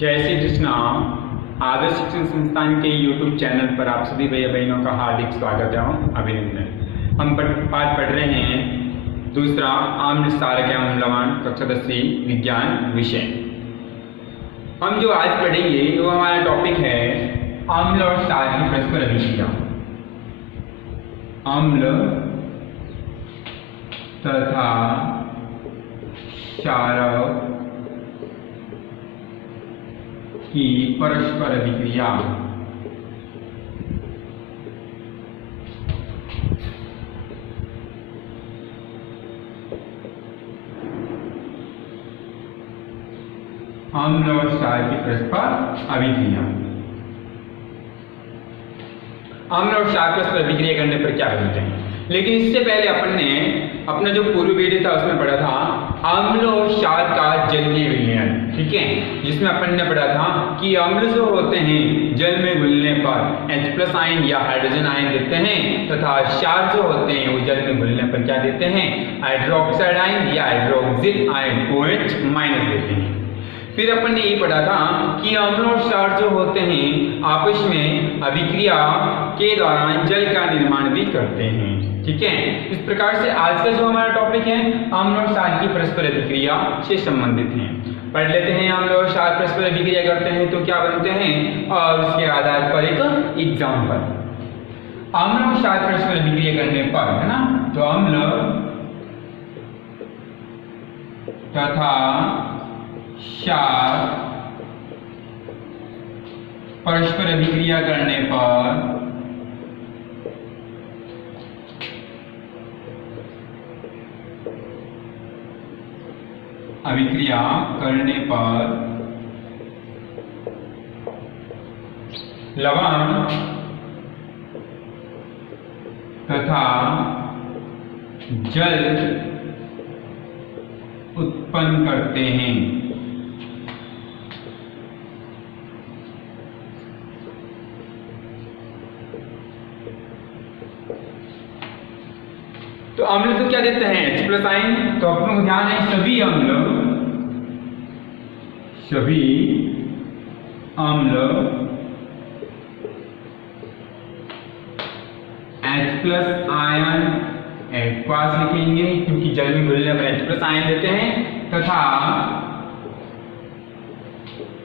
जय श्री कृष्णा। आदर्श शिक्षण संस्थान के YouTube चैनल पर आप सभी भैया बहनों का हार्दिक स्वागत एवं अभिनंदन। हम पाठ पढ़ रहे हैं दूसरा आम्ल क्षारक एवं लवण कक्षा 10वीं विज्ञान विषय। हम जो आज पढ़ेंगे वो हमारा टॉपिक है अम्ल और क्षार की परस्पर अभिक्रिया। अम्ल तथा क्षारक की परस्पर अभिक्रिया। अम्ल और क्षार की परस्पर अभिक्रिया। अम्ल और क्षार परस्पर अभिक्रिया करने पर क्या बोलते हैं, लेकिन इससे पहले अपन ने अपना जो पूर्व वीडियो था उसमें पढ़ा था अम्ल और क्षार का जलीय विलयन। ठीक है, जिसमें अपन ने पढ़ा था कि अम्ल जो होते हैं जल में घुलने पर H+ आयन या हाइड्रोजन आयन देते हैं, तथा क्षार जो होते हैं वो जल में घुलने पर क्या देते हैं, हाइड्रोक्साइड आयन या हाइड्रोक्सिल आयन OH- देते हैं। फिर अपन ने ये पढ़ा था कि अम्ल और क्षार जो होते हैं आपस में अभिक्रिया के दौरान जल का निर्माण भी करते हैं। ठीक है, इस प्रकार से आज का जो हमारा टॉपिक है अम्ल और क्षार की परस्पर अभिक्रिया से संबंधित है। पढ़ लेते हैं। अम्ल और क्षार परस्पर अभिक्रिया करते हैं तो क्या बनते हैं, और उसके आधार पर एक एग्जाम्पल। अम्ल और क्षार परस्पर अभिक्रिया करने पर है ना, तो अम्ल तथा क्षार परस्पर अभिक्रिया करने पर लवण तथा जल उत्पन्न करते हैं। तो अम्ल तो क्या देते हैं H+ आयन, तो अपनों को ध्यान है सभी अम्ल H+ आयन एक्वास लिखेंगे क्योंकि जल में घुलने पर H+ आयन देते हैं, तथा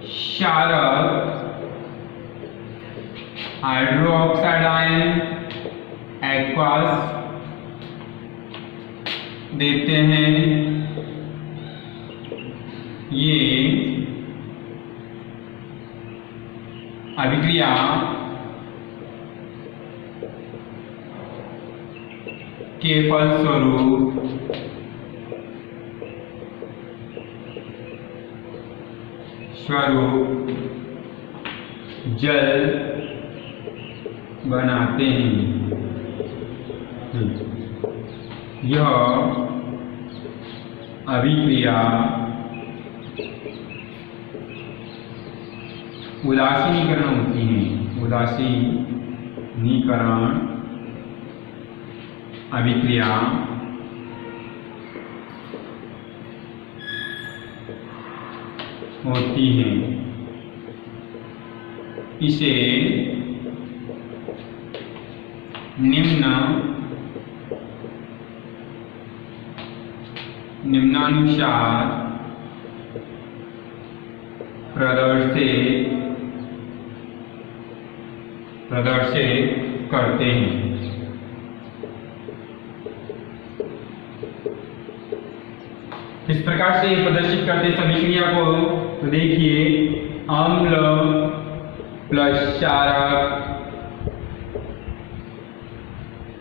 क्षारक हाइड्रोक्साइड आयन एक्वास देते हैं। ये अभिक्रिया के फलस्वरूप जल बनाते हैं। यह अभिक्रिया उदासीनीकरण होती है। उदासीनीकरण अभिक्रिया होती है। इसे निम्नानुसार प्रदर्शित करते हैं। किस प्रकार से प्रदर्शित करते हैं अभिक्रिया को, तो देखिए अम्ल प्लस क्षारक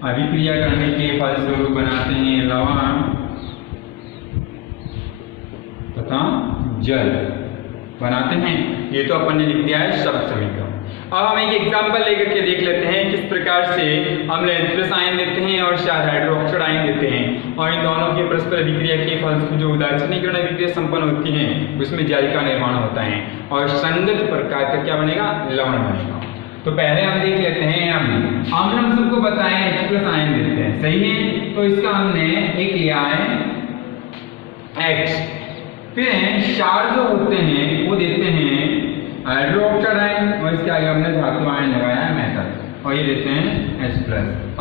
अभिक्रिया करने के फलस्वरूप बनाते हैं लवण तथा जल बनाते हैं। ये तो अपन ने लिख दिया है शब्द समीकरण। अब हम एक एग्जांपल लेकर के देख लेते हैं किस प्रकार से अम्ल H+ आयन देते हैं और क्षार हाइड्रोक्साइड आयन देते हैं, और इन दोनों के परस्पर अभिक्रिया के फलस्वरूप जो उदासीनीकरण अभिक्रिया संपन्न होती है उसमें जल का निर्माण होता है और संगत प्रकार का क्या बनेगा, लवण बनेगा। तो पहले हम देख लेते हैं अम्ल हम सबको बताएं H+ आयन देते हैं, सही है। तो इसका हमने एक लिया है H, फिर क्षार जो होते हैं वो देते हैं हाइड्रोक्साइड आयन और इसके आगे हमने धातु आयन लगाया है मेटल और ये देते हैं H+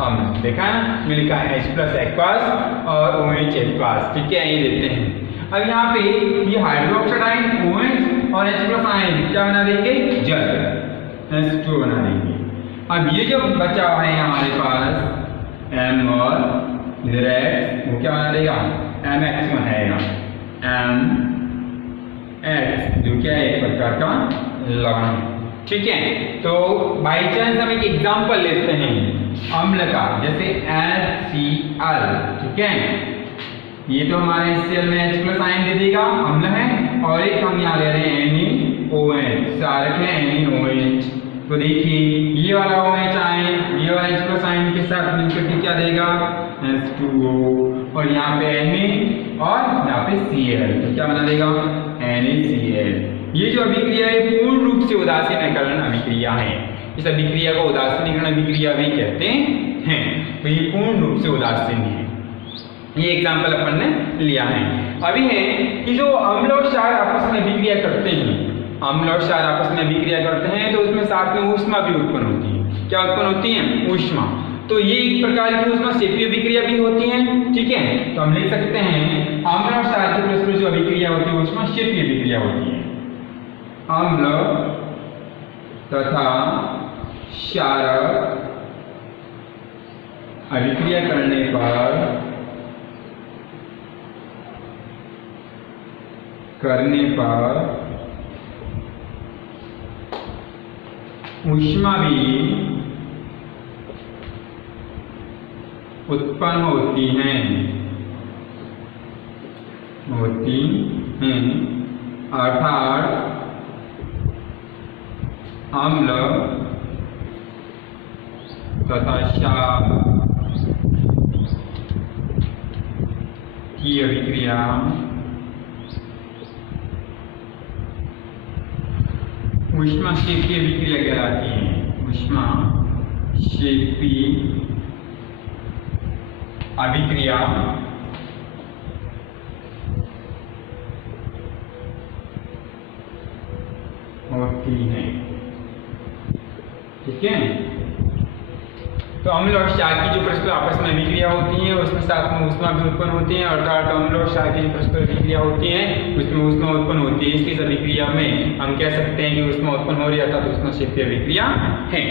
अम्ल। देखा है मैं लिखा है H+ एक्वस और OH एक्वस, ठीक है, ये देते हैं। अब यहाँ पे ये हाइड्रोक्साइड आयन OH और H+ आयन क्या बना देंगे, जल H2 बना देंगे। अब ये जो बचा है हमारे पास M और इधर X, वो क्या बना देगा, MX बनाएगा, MX जो क्या है एक प्रकार का लवण, ठीक है। तो बाई चांस हम एक एग्जांपल लेते हैं अम्ल का, जैसे HCl, ठीक है, ये तो हमारे HCl में H+ आयन दे देगा, अम्ल है, और एक हम यहाँ ले रहे हैं NaOH, सारक है NaOH। तो देखिए ये वाला OH आयन ये वाला H+ आयन के साथ मिलकर के क्या देगा, H2O, और यहाँ पे Na और यहाँ पे Cl, तो क्या बना देगा, NaCl। ये जो अभिक्रिया है पूर्ण रूप से उदासीनीकरण अभिक्रिया है। इस अभिक्रिया को उदासीनीकरण अभिक्रिया भी कहते हैं। तो ये पूर्ण रूप से उदासीन है। ये एग्जाम्पल अपन ने लिया है। अभी है कि जो अम्ल और क्षार आपस में अभिक्रिया करते हैं, अम्ल और क्षार आपस में अभिक्रिया करते हैं तो उसमें साथ में ऊष्मा भी उत्पन्न होती है। क्या उत्पन्न होती है, ऊष्मा। तो ये एक प्रकार की ऊष्मा क्षेपीय अभिक्रिया भी होती है, ठीक है। तो हम लिख सकते हैं अम्ल और क्षार के परस्पर जो अभिक्रिया होती है ऊष्मा क्षेपीय अभिक्रिया होती है। अम्ल तथा क्षारक अभिक्रिया करने पर ऊष्मा भी उत्पन्न होती हैं अर्थात अम्ल तथा क्षार की अभिक्रिया ऊष्माक्षेपीय अभिक्रिया कहलाती है। ऊष्माक्षेपीय अभिक्रिया होती है, ठीक है। तो अम्ल और क्षार की जो परस्पर आपस में अभिक्रिया होती है उसमें साथ में ऊष्मा भी उत्पन्न होती है, अर्थात अम्ल और क्षार की जो परस्पर अभिक्रिया होती है उसमें ऊष्मा उत्पन्न होती है। इस अभिक्रिया में हम कह सकते हैं कि ऊष्मा उत्पन्न हो रही है, अर्थात ऊष्माक्षेपीय अभिक्रिया है।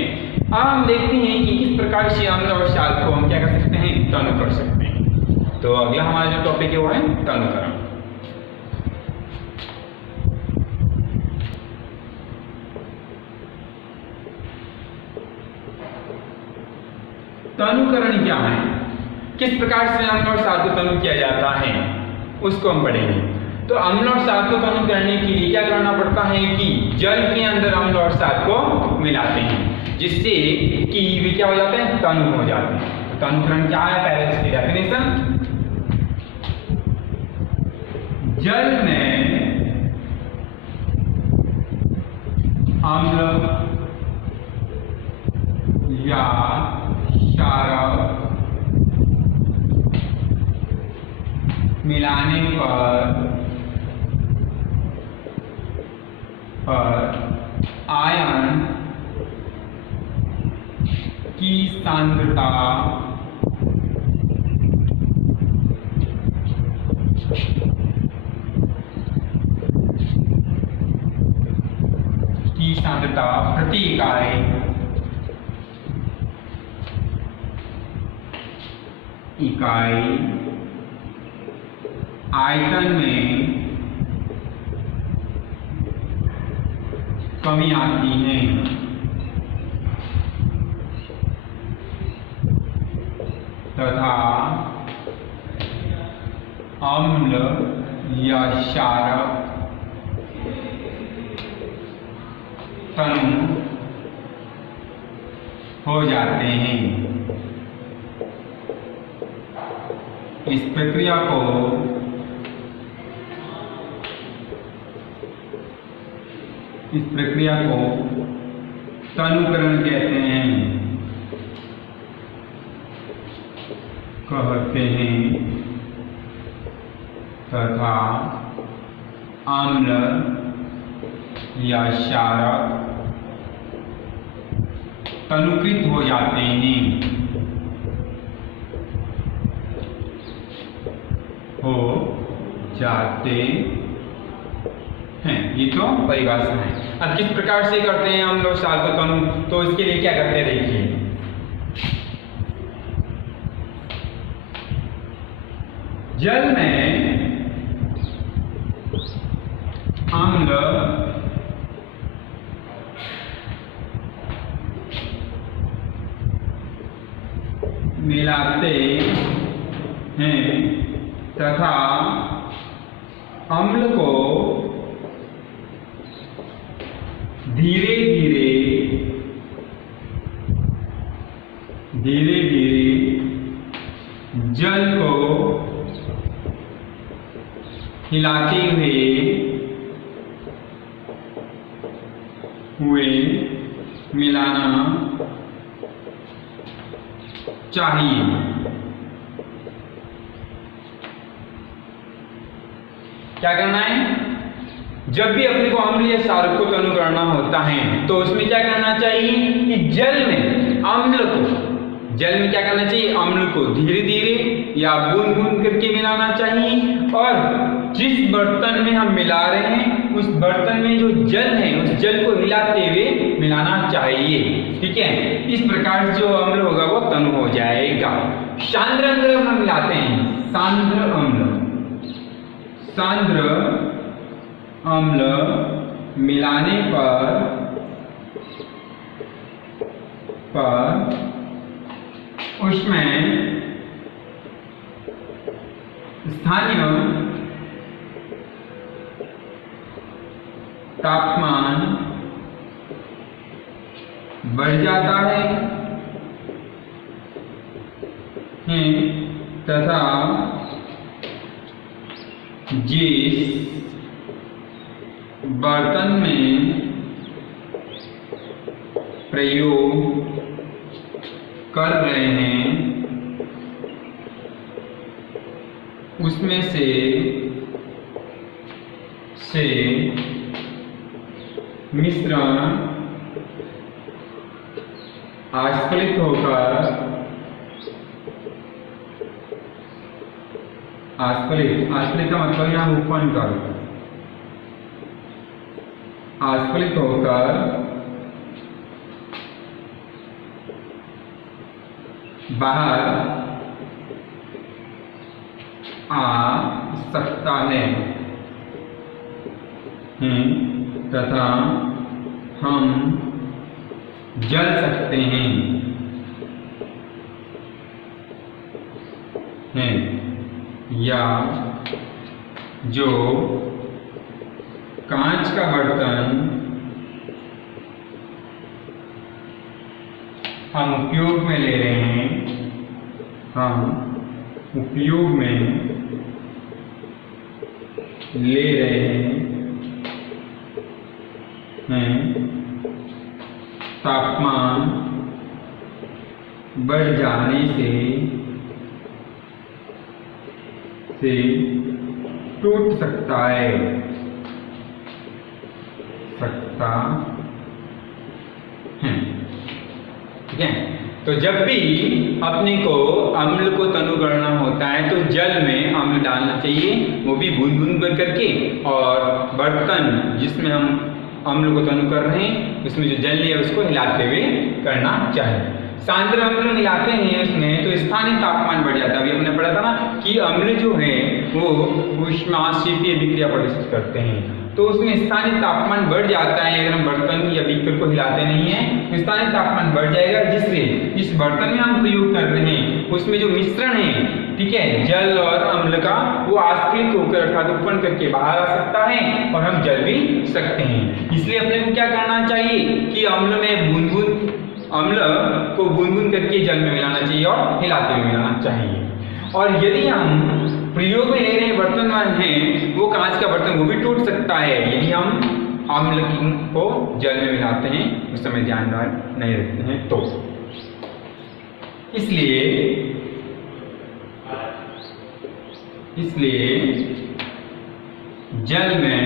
अब हम देखते हैं कि किस प्रकार से अम्ल और क्षार को हम क्या कर सकते हैं, तनु कर सकते हैं। तो अगला हमारा जो टॉपिक है वो है तनुकरण। तनुकरण क्या है, किस प्रकार से अम्ल और क्षार को तनु किया जाता है उसको हम पढ़ेंगे। तो अम्ल और क्षार को तनु करने के लिए क्या करना पड़ता है कि जल के अंदर अम्ल और क्षार को मिलाते हैं, जिससे कि वे क्या हो जाते हैं, तनु हो जाते हैं। तो तनुकरण क्या है, पहले इसकी डेफिनेशन, जल में अम्ल या क्षारक मिलाने पर आयन की सांद्रता प्रति इकाई आयतन में कमी आती है। तथा अम्ल या क्षारक तनु हो जाते हैं। इस प्रक्रिया को तनुकरण कहते हैं तथा अम्ल या क्षारक तनुकृत हो जाते हैं, हो जाते हैं। ये तो परिभाषा है। अब किस प्रकार से करते हैं हम लोग क्षार को तनु, तो इसके लिए क्या करते हैं देखिए। जल में अम्ल मिलाते हैं तथा अम्ल को धीरे धीरे जल को हिलाते हुए मिलाना चाहिए। क्या करना है? जब भी अपने को अम्ल या क्षारक को तनु करना होता है तो उसमें क्या करना चाहिए कि जल में अम्ल को, जल में क्या करना चाहिए, अम्ल को धीरे धीरे या बूंद बूंद करके मिलाना चाहिए। और जिस बर्तन में हम मिला रहे हैं उस बर्तन में जो जल है उस जल को हिलाते हुए मिलाना चाहिए। ठीक है, इस प्रकार से जो अम्ल होगा वो तनु हो जाएगा। सांद्र अम्ल हम मिलाते हैं, सांद्र अम्ल मिलाने पर उसमें स्थानीय तापमान बढ़ जाता है तथा जिस बर्तन में प्रयोग कर रहे हैं उसमें से मिश्रण आस्फलित होकर आस्फलित का मतलब यहाँ उत्पन्न कर, आस्फलित होकर बाहर आ सकता है तथा हम जल सकते हैं या जो कांच का बर्तन हम उपयोग में ले रहे हैं, हम उपयोग में ले रहे हैं, तापमान बढ़ जाने से टूट सकता है, ठीक है। तो जब भी अपने को अम्ल को तनु करना होता है तो जल में अम्ल डालना चाहिए, वो भी बूंद बूंद कर करके, और बर्तन जिसमें हम अम्ल को तनु कर रहे हैं उसमें जो जल है उसको हिलाते हुए करना चाहिए। सांद्र अम्ल मिलाते हैं उसमें तो स्थानीय तापमान बढ़ जाता है। अभी हमने पढ़ा था ना कि अम्ल जो है वो ऊष्माक्षेपीय विक्रिया प्रदर्शित करते हैं, तो उसमें स्थानीय तापमान बढ़ जाता है। अगर हम बर्तन या बीकर को हिलाते नहीं हैं तो स्थानीय तापमान बढ़ जाएगा, जिससे जिस बर्तन में हम प्रयोग कर रहे हैं उसमें जो मिश्रण है, ठीक है, जल और अम्ल का, वो आस्फलित होकर अर्थात उत्पन्न करके बाहर आ सकता है और हम जल भी सकते हैं। इसलिए अपने को क्या करना चाहिए कि अम्ल को बूंद बूंद करके जल में मिलाना चाहिए और हिलाते हुए मिलाना चाहिए। और यदि हम प्रयोग में ले रहे बर्तन हैं वो कांच का बर्तन, वो भी टूट सकता है यदि हम अम्ल को जल में मिलाते हैं उस समय ध्यान नहीं रखते हैं तो। इसलिए जल में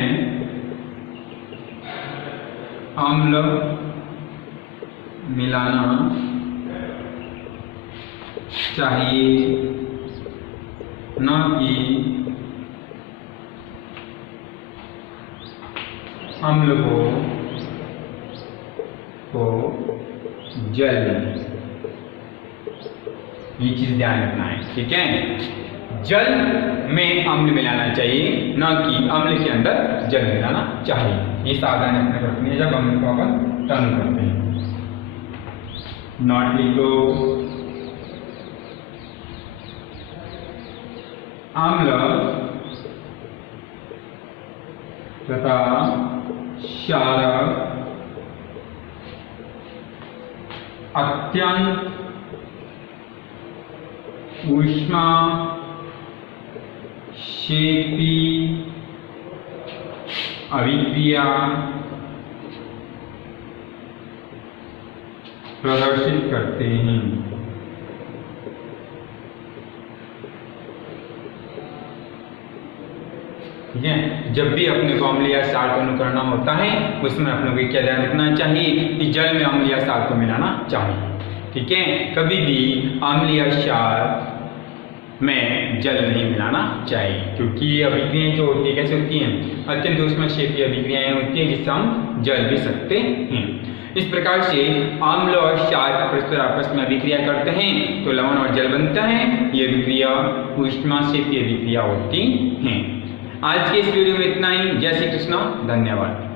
अम्ल मिलाना चाहिए, न कि अम्ल को जल। ये चीज ध्यान रखना है, ठीक है। जल में अम्ल मिलाना चाहिए, न कि अम्ल के अंदर जल मिलाना चाहिए। ये सावधानी अपने रखनी है जब अम्ल को अपन टर्न करते हैं। नॉट लिखो, अम्ल तथा क्षारक अत्यंत ऊष्मा क्षेपी अभिक्रिया प्रदर्शित करते हैं। ठीक है, जब भी अपने को अम्ल या क्षार को अनुकरण होता है उसमें अपने को क्या ध्यान रखना चाहिए कि जल में अम्ल या क्षार को मिलाना चाहिए। ठीक है, कभी भी अम्ल या क्षार में जल नहीं मिलाना चाहिए, क्योंकि ये अभिक्रियाएं जो होती है कैसे होती हैं, अत्यंत ऊष्मक्षेपी अभिक्रियाएं होती हैं जिससे हम जल भी सकते हैं। इस प्रकार से अम्ल और क्षार परस्पर आपस में अभिक्रिया करते हैं तो लवण और जल बनता है। ये अभिक्रिया ऊष्मक्षेपी अभिक्रिया होती हैं। आज के इस वीडियो में इतना ही। जय श्री कृष्ण, धन्यवाद।